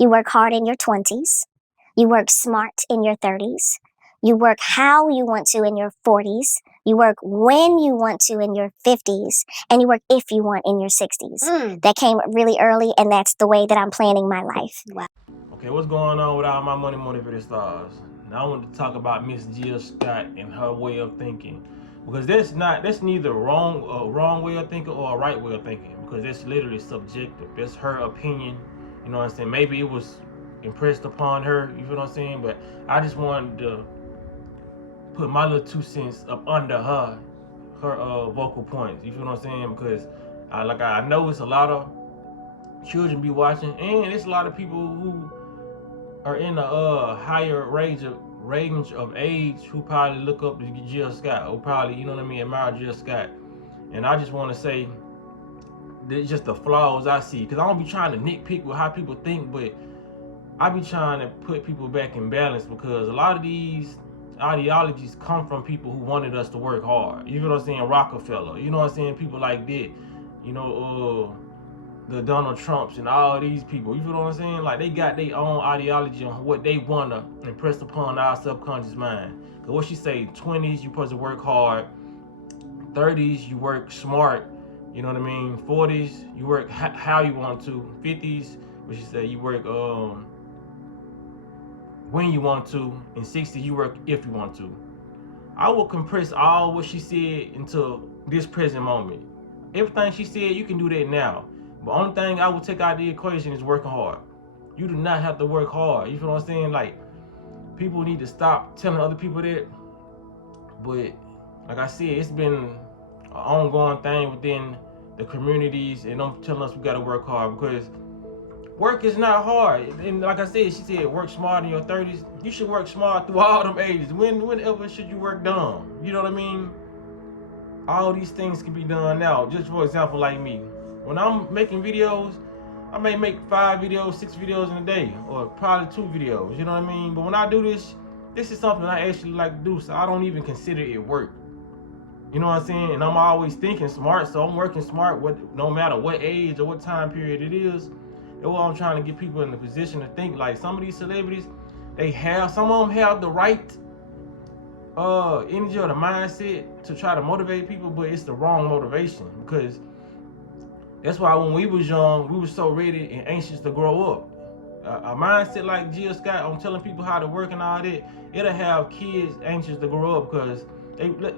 You work hard in your 20s. You work smart in your 30s. You work how you want to in your 40s. You work when you want to in your 50s. And you work if you want in your 60s. That came really early, and that's the way that I'm planning my life. Wow. Okay, what's going on with all my money motivated stars? Now I want to talk about Miss Jill Scott and her way of thinking, because that's neither wrong way of thinking or a right way of thinking, because it's literally subjective. It's her opinion. You know what I'm saying? Maybe it was impressed upon her. You feel what I'm saying? But I just wanted to put my little 2 cents up under her vocal points. You feel what I'm saying? Because I know it's a lot of children be watching, and it's a lot of people who are in a higher range of age who probably look up to Jill Scott, or probably, you know what I mean, admire Jill Scott. And I just want to say there's just the flaws I see, because I don't be trying to nitpick with how people think, but I be trying to put people back in balance, because a lot of these ideologies come from people who wanted us to work hard. You know what I'm saying? Rockefeller, you know what I'm saying? People like that, you know, the Donald Trumps and all these people, you feel what I'm saying? Like, they got their own ideology on what they want to impress upon our subconscious mind. Because what she say, 20s, you supposed to work hard. 30s, you work smart. You know what I mean? 40s, you work how you want to. 50s, what she say, you work when you want to. And 60s, you work if you want to. I will compress all what she said into this present moment. Everything she said, you can do that now. But only thing I will take out the equation is working hard. You do not have to work hard. You feel what I'm saying? Like, people need to stop telling other people that. But like I said, it's been an ongoing thing within the communities, and them telling us we gotta work hard, because work is not hard. And like I said, she said work smart in your 30s. You should work smart through all them ages. Whenever should you work dumb? You know what I mean? All these things can be done now. Just for example, like me. When I'm making videos, I may make 5 videos, 6 videos in a day, or probably 2 videos, you know what I mean? But when I do this is something I actually like to do, so I don't even consider it work. You know what I'm saying? And I'm always thinking smart, so I'm working smart no matter what age or what time period it is. That's why I'm trying to get people in the position to think. Like, some of these celebrities, some of them have the right energy or the mindset to try to motivate people, but it's the wrong motivation, because that's why when we was young, we were so ready and anxious to grow up. A mindset like Jill Scott on telling people how to work and all that, it'll have kids anxious to grow up, because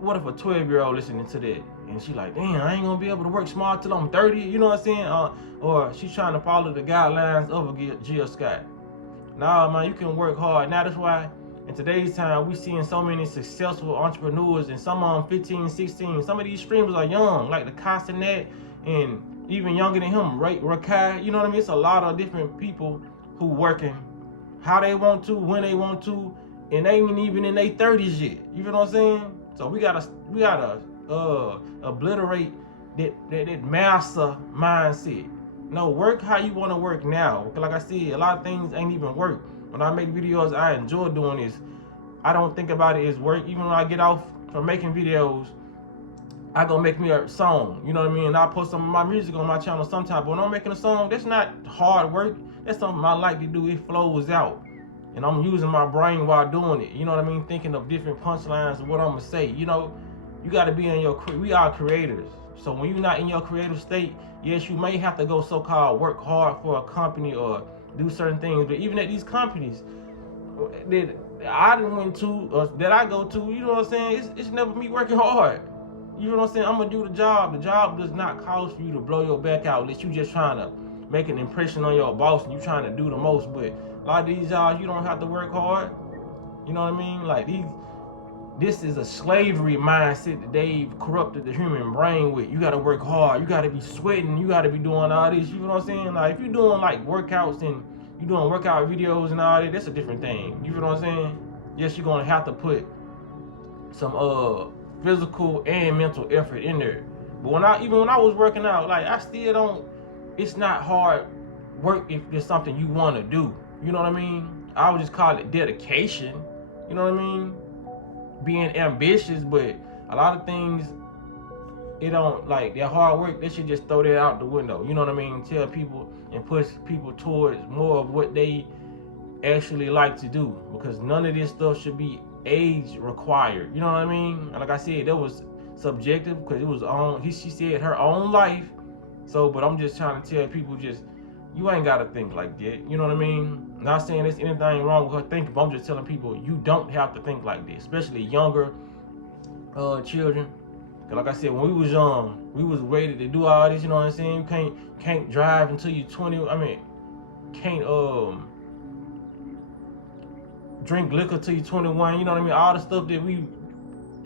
what if a 12-year-old listening to that and she like, damn, I ain't gonna be able to work smart till I'm 30, you know what I'm saying? Or she's trying to follow the guidelines of Jill Scott. Nah, man, you can work hard. Now that's why in today's time we seeing so many successful entrepreneurs, and some of them 15, 16. Some of these streamers are young, like the Castanet, and even younger than him, right? Rakai, you know what I mean? It's a lot of different people who working how they want to, when they want to, and they ain't even in their 30s yet. You feel what I'm saying? So we gotta obliterate that master mindset. No, work how you want to work now. Like I said, a lot of things ain't even work. When I make videos, I enjoy doing this. I don't think about it as work. Even when I get off from making videos, I go make me a song, you know what I mean? And I post some of my music on my channel sometimes. But when I'm making a song, that's not hard work. That's something I like to do. It flows out. And I'm using my brain while doing it. You know what I mean? Thinking of different punchlines of what I'm going to say. You know, you got to be we are creators. So when you're not in your creative state, yes, you may have to go so-called work hard for a company or do certain things. But even at these companies that I went to, or that I go to, you know what I'm saying? It's never me working hard. You know what I'm saying? I'm going to do the job. The job does not cost you to blow your back out unless you just trying to make an impression on your boss and you trying to do the most. But a lot of these jobs, you don't have to work hard. You know what I mean? Like, this is a slavery mindset that they've corrupted the human brain with. You got to work hard. You got to be sweating. You got to be doing all this. You know what I'm saying? Like, if you're doing, like, workouts and you're doing workout videos and all that, that's a different thing. You know what I'm saying? Yes, you're going to have to put some physical and mental effort in there. But even when I was working out, like, I still don't, it's not hard work if it's something you want to do. You know what I mean? I would just call it dedication. You know what I mean? Being ambitious, but a lot of things it don't, like, that hard work, they should just throw that out the window. You know what I mean? Tell people and push people towards more of what they actually like to do, because none of this stuff should be age required. You know what I mean? And like I said, that was subjective because it was on, she said her own life. So, but I'm just trying to tell people, just, you ain't got to think like that. You know what I mean? Not saying there's anything wrong with her thinking, but I'm just telling people you don't have to think like this, especially younger children. Cause like I said, when we was young, we was ready to do all this. You know what I'm saying? You can't drive until you're 20. I mean, can't drink liquor till you're 21. You know what I mean? All the stuff that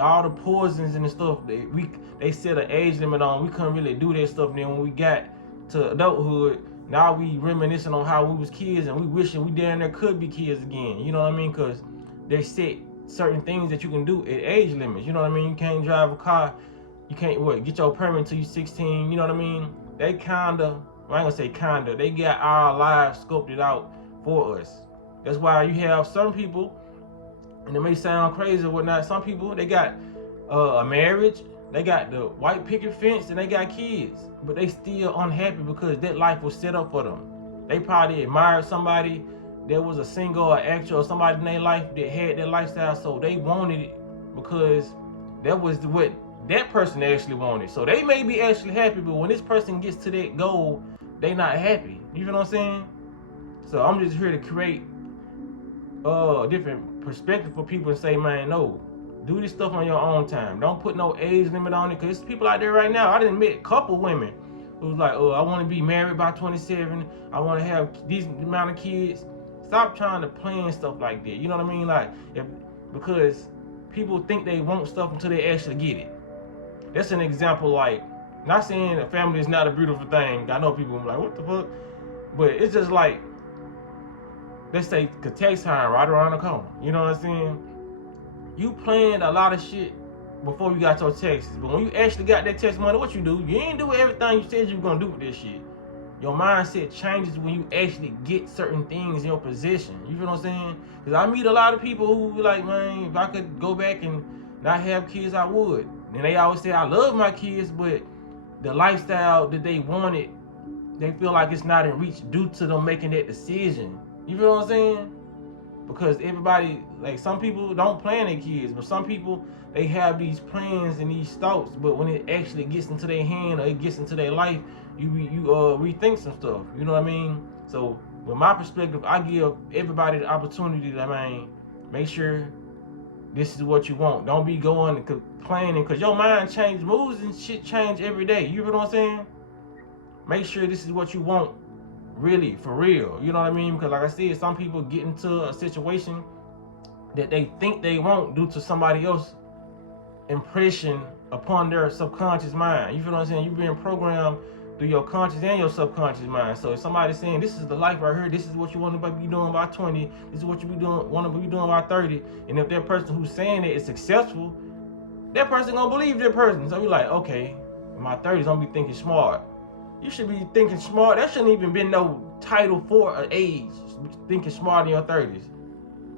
all the poisons and the stuff that they set an age limit on. We couldn't really do that stuff. Then when we got to adulthood, now we reminiscing on how we was kids, and we wishing we damn near could be kids again. You know what I mean? Cause they set certain things that you can do at age limits. You know what I mean? You can't drive a car. You can't get your permit until you're 16. You know what I mean? They kinda, well, I ain't gonna say kinda, they got our lives sculpted out for us. That's why you have some people, and it may sound crazy or whatnot, some people, they got a marriage, they got the white picket fence, and they got kids, but they still unhappy because that life was set up for them. They probably admired somebody that was a singer or actor or somebody in their life that had that lifestyle, so they wanted it because that was what that person actually wanted. So they may be actually happy, but when this person gets to that goal, they not happy. You know what I'm saying? So I'm just here to create a different perspective for people and say, man, no, do this stuff on your own time. Don't put no age limit on it, because there's people out there right now. I done met a couple women who was like, oh, I want to be married by 27. I want to have these amount of kids. Stop trying to plan stuff like that. You know what I mean? Like, because people think they want stuff until they actually get it. That's an example. Like, not saying a family is not a beautiful thing. I know people are like, what the fuck? But it's just like, let's say tax time right around the corner. You know what I'm saying? You planned a lot of shit before you got your taxes, but when you actually got that tax money, what you do? You ain't do everything you said you were gonna do with this shit. Your mindset changes when you actually get certain things in your possession. You feel what I'm saying? Because I meet a lot of people who be like, man, if I could go back and not have kids, I would. And they always say, I love my kids, but the lifestyle that they wanted, they feel like it's not in reach due to them making that decision. You feel what I'm saying? Because everybody, like, some people don't plan their kids, but some people, they have these plans and these thoughts, but when it actually gets into their hand or it gets into their life, you rethink some stuff. You know what I mean? So, with my perspective, I give everybody the opportunity to, I mean, make sure this is what you want. Don't be going and complaining, because your mind changes, moods and shit change every day. You know what I'm saying? Make sure this is what you want, really, for real. You know what I mean? Because like I said, some people get into a situation that they think they want due to somebody else's impression upon their subconscious mind. You feel what I'm saying? You're being programmed through your conscious and your subconscious mind. So if somebody's saying, this is the life right here, this is what you want to be doing by 20, this is what you want to be doing by 30, and if that person who's saying it is successful, that person gonna believe that person. So you're like, okay, in my 30s, I'm gonna be thinking smart. You should be thinking smart. That shouldn't even been no title for an age, thinking smart in your 30s.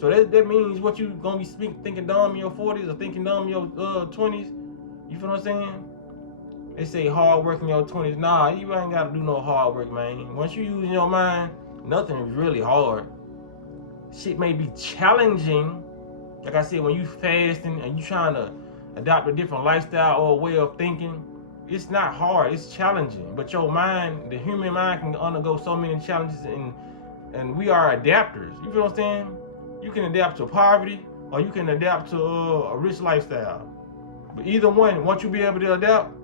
So that means what you gonna be thinking dumb in your 40s or thinking dumb in your 20s. You feel what I'm saying? They say hard work in your 20s. Nah, you ain't gotta do no hard work, man. Once you use your mind, nothing is really hard. Shit may be challenging. Like I said, when you fasting and you trying to adopt a different lifestyle or way of thinking, it's not hard, it's challenging. But your mind, the human mind, can undergo so many challenges, and we are adapters. You feel what I'm saying? You can adapt to poverty, or you can adapt to a rich lifestyle. But either one, once you be able to adapt,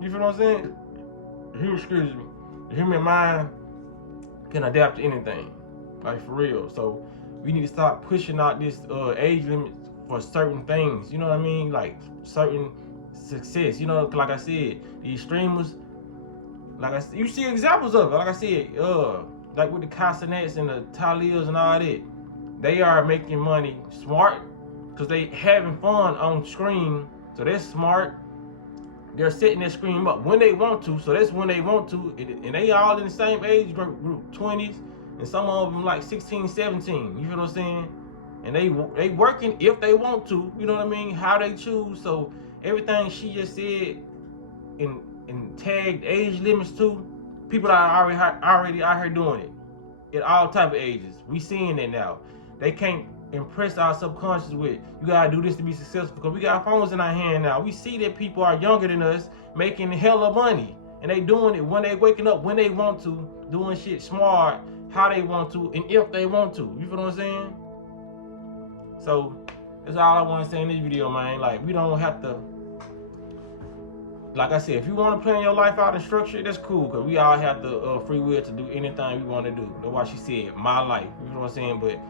you feel what I'm saying? Excuse me. The human mind can adapt to anything, like, for real. So we need to stop pushing out this age limit for certain things. You know what I mean? Like certain success. You know, like I said, these streamers, like I said, you see examples of it. Like I said, like with the Castanets and the Talibs and all that, they are making money smart because they having fun on screen. So they're smart. They're setting their screen up when they want to. So that's when they want to. And they all in the same age group, 20s. And some of them like 16, 17. You feel what I'm saying? And they working if they want to. You know what I mean? How they choose. So everything she just said, and tagged age limits too. People are already out here doing it at all type of ages. We seeing it now. They can't impress our subconscious with you gotta do this to be successful because we got phones in our hand now. We see that people are younger than us making hella money and they doing it when they waking up when they want to, doing shit smart, how they want to, and if they want to. You feel what I'm saying? So that's all I want to say in this video, man. Like, we don't have to, like I said, if you want to plan your life out and structure it, that's cool, because we all have the free will to do anything we want to do. That's why she said, my life. You know what I'm saying? But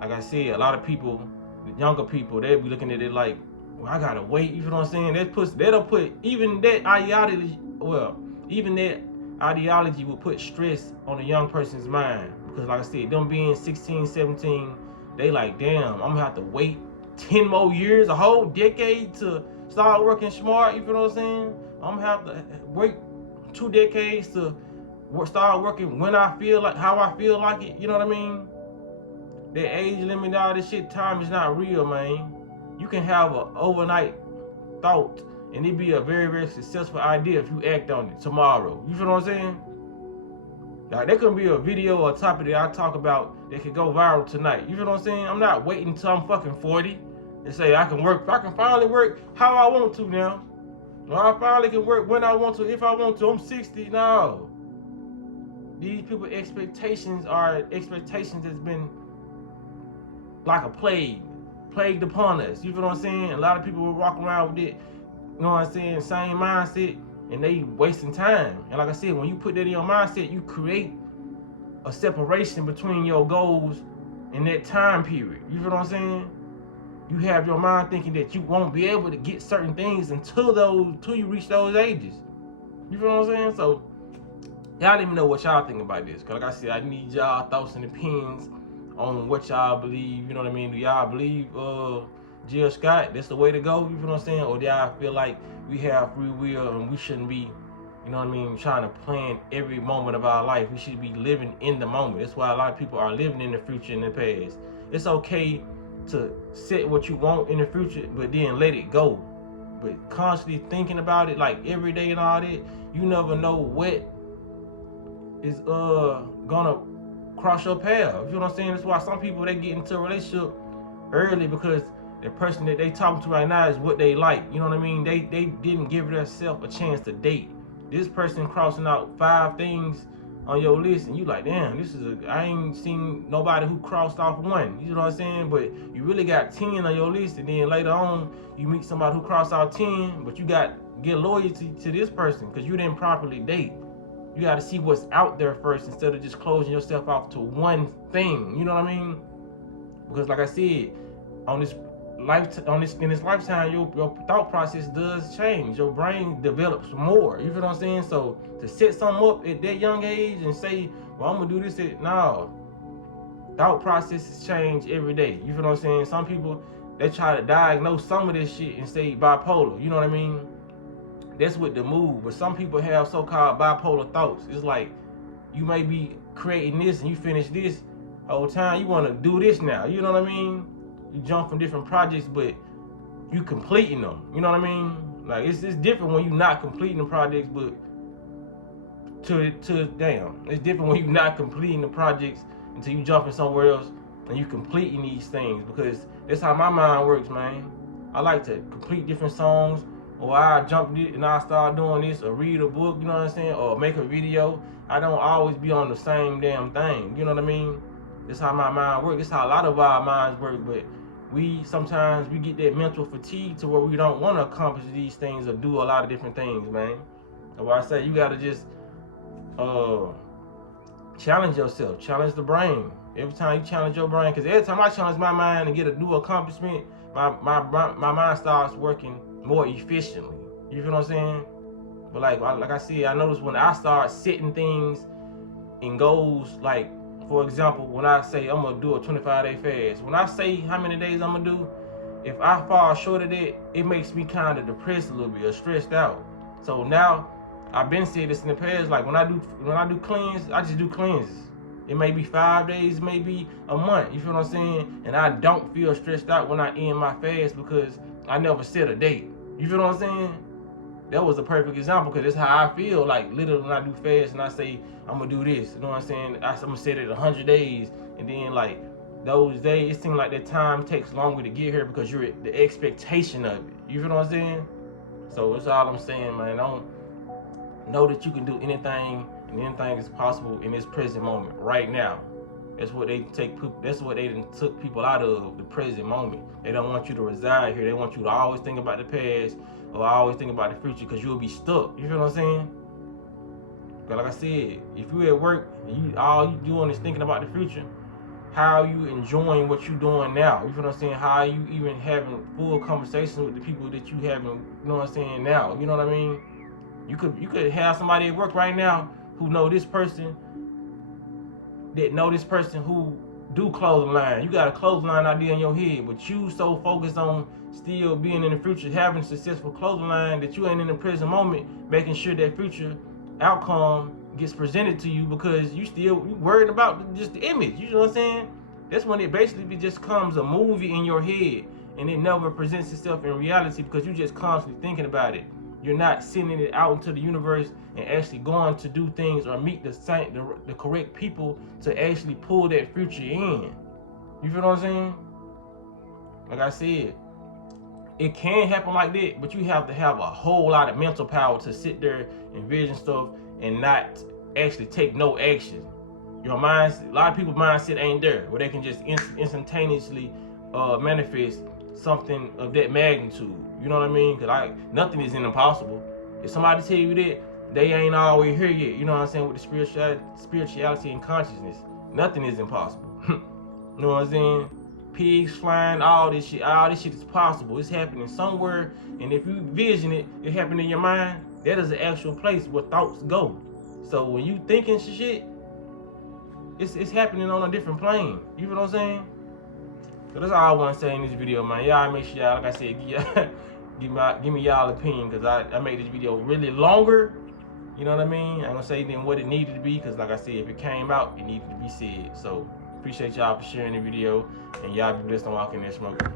like I said, a lot of people, the younger people, they'll be looking at it like, well, I gotta wait. You know what I'm saying? That'll put even that ideology, even that ideology will put stress on a young person's mind. Because like I said, them being 16, 17, they like, damn, I'm gonna have to wait 10 more years, a whole decade to start working smart. You feel what I'm saying? I'm gonna have to wait 2 decades to start working when I feel like, how I feel like it. You know what I mean? The age limit, all this shit, time is not real, man. You can have an overnight thought and it be a very, very successful idea if you act on it tomorrow. You feel what I'm saying? Like, there could be a video or a topic that I talk about that could go viral tonight. You feel what I'm saying? I'm not waiting until I'm fucking 40 and say I can finally work how I want to now. Or I finally can work when I want to, if I want to. I'm 60 now. These people's expectations are expectations that's been like a plagued upon us. You feel what I'm saying? A lot of people will walk around with it, you know what I'm saying, same mindset, and they wasting time. And like I said, when you put that in your mindset, you create a separation between your goals and that time period. You feel what I'm saying? You have your mind thinking that you won't be able to get certain things until you reach those ages. You feel what I'm saying? So y'all let me know what y'all think about this. Cause like I said, I need y'all thoughts and opinions on what y'all believe. You know what I mean? Do y'all believe Jill Scott, that's the way to go? You feel what I'm saying? Or do y'all feel like we have free will and we shouldn't be, you know what I mean, trying to plan every moment of our life? We should be living in the moment. That's why a lot of people are living in the future and the past. It's okay to set what you want in the future, but then let it go. But constantly thinking about it, like every day and all that, you never know what is gonna cross your path. You know what I'm saying? That's why some people, they get into a relationship early because the person that they talking to right now is what they like. You know what I mean? They didn't give themselves a chance to date. This person crossing out 5 things on your list, and you like, damn, I ain't seen nobody who crossed off 1. You know what I'm saying? But you really got 10 on your list, and then later on you meet somebody who crossed out 10, but you got get loyalty to this person because you didn't properly date. You got to see what's out there first instead of just closing yourself off to one thing. You know what I mean? Because like I said, in this lifetime, your thought process does change. Your brain develops more. You feel what I'm saying? So to set something up at that young age and say, well, I'm gonna do this, no. Thought processes change every day. You feel what I'm saying? Some people, they try to diagnose some of this shit and say bipolar. You know what I mean? That's with the move. But some people have so-called bipolar thoughts. It's like you may be creating this and you finish this whole time. You want to do this now. You know what I mean? You jump from different projects, but you completing them. You know what I mean? Like, it's different when you not completing the projects, but it's different when you not completing the projects until you jumping somewhere else and you completing these things, because that's how my mind works, man. I like to complete different songs, or I jump it and I start doing this, or read a book, you know what I'm saying, or make a video. I don't always be on the same damn thing. You know what I mean? That's how my mind works. That's how a lot of our minds work, but sometimes we get that mental fatigue to where we don't want to accomplish these things or do a lot of different things, man. That's why I say you gotta just challenge yourself, challenge the brain. Every time you challenge your brain, because every time I challenge my mind and get a new accomplishment, my mind starts working more efficiently. You feel what I'm saying? But like I said, I notice when I start setting things and goals, like, for example, when I say I'm gonna do a 25-day fast, when I say how many days I'm gonna do, if I fall short of that, it makes me kind of depressed a little bit or stressed out. So now, I've been saying this in the past, like when I do cleanse, I just do cleanses. It may be 5 days, it may be a month, you feel what I'm saying? And I don't feel stressed out when I end my fast because I never set a date. You feel what I'm saying? that was a perfect example, because that's how I feel. Like literally when I do fast and I say I'm gonna do this, you know what I'm saying? I'm gonna set it 100 days, and then like those days, it seems like that time takes longer to get here because you're at the expectation of it. You feel what I'm saying? So that's all I'm saying, man. Don't know that you can do anything, and anything is possible in this present moment, right now. That's what they take. That's what they took people out of, the present moment. They don't want you to reside here. They want you to always think about the past or always think about the future, because you'll be stuck. You feel what I'm saying? But like I said, if you at work and all you doing is thinking about the future, how are you enjoying what you doing now? You feel what I'm saying? How are you even having full conversations with the people that you having, you know what I'm saying, now? You know what I mean? You could have somebody at work right now who know this person who do clothing line. You got a clothing line idea in your head, but you so focused on still being in the future, having a successful clothing line, that you ain't in the present moment making sure that future outcome gets presented to you, because you worried about just the image. You know what I'm saying? That's when it basically just comes a movie in your head, and it never presents itself in reality because you just constantly thinking about it. You're not sending it out into the universe and actually going to do things or meet the correct people to actually pull that future in. You feel what I'm saying? Like I said, it can happen like that, but you have to have a whole lot of mental power to sit there and envision stuff and not actually take no action. Your mind, a lot of people's mindset ain't there where they can just instantaneously manifest something of that magnitude. You know what I mean? Because nothing is impossible. If somebody tell you that, they ain't always here yet. You know what I'm saying? With the spirituality and consciousness, nothing is impossible. You know what I'm saying? Pigs flying, all this shit is possible. It's happening somewhere, and if you vision it, it happening in your mind. That is the actual place where thoughts go. So when you thinking shit, it's happening on a different plane. You feel what I'm saying? So that's all I want to say in this video, man. Y'all make sure y'all, like I said, give me y'all opinion, because I made this video really longer. You know what I mean? I'm gonna say then what it needed to be, because like I said, if it came out, it needed to be said. So appreciate y'all for sharing the video, and y'all be blessed on walking and smoking.